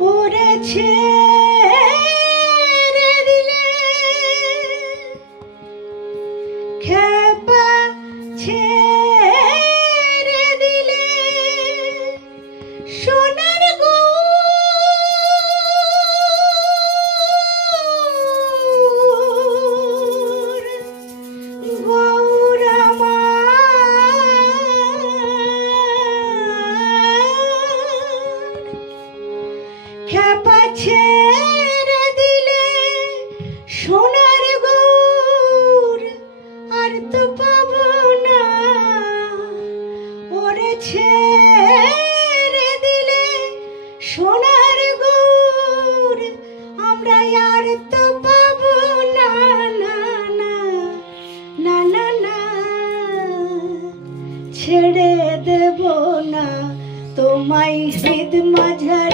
ওরে খেপা ছেড়ে দিলে সোনার গৌর আর তো পাবো না। ওরে ছেড়ে দিলে সোনার গৌর আমরা আর তো পাবো না না না না ছেড়ে দেব না, তোমায় হৃদ মাঝারে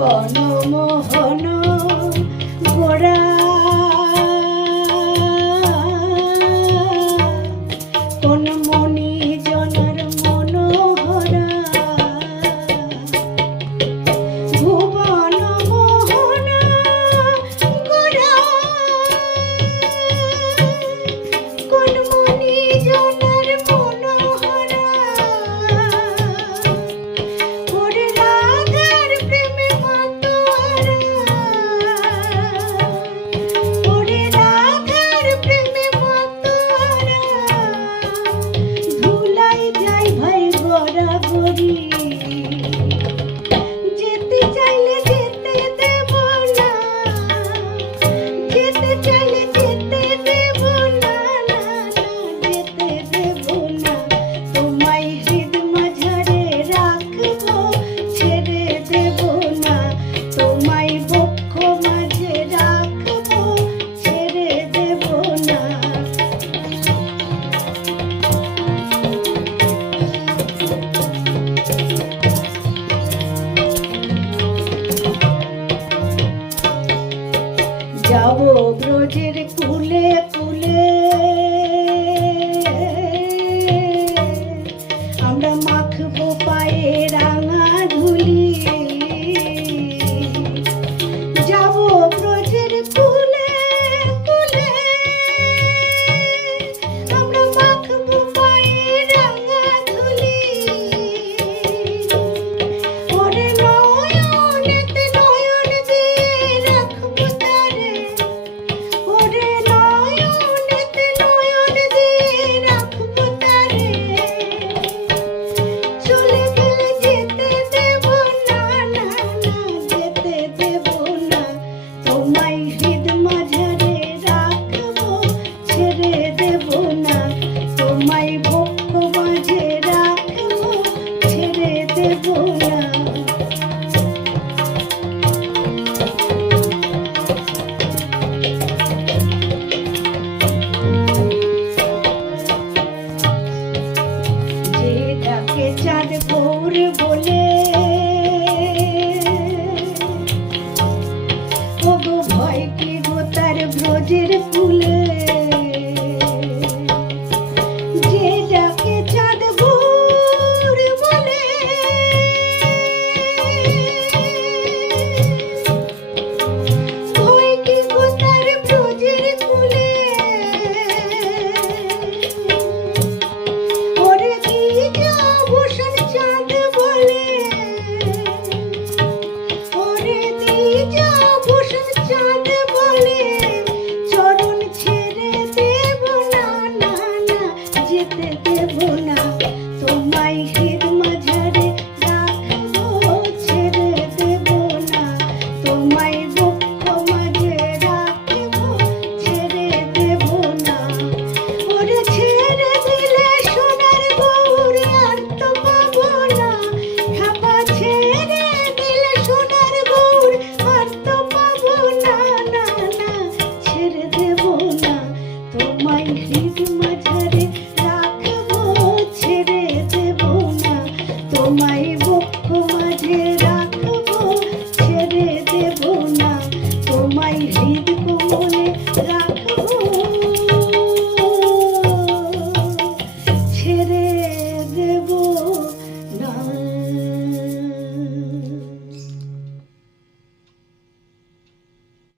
No more. বক্ষ মাঝে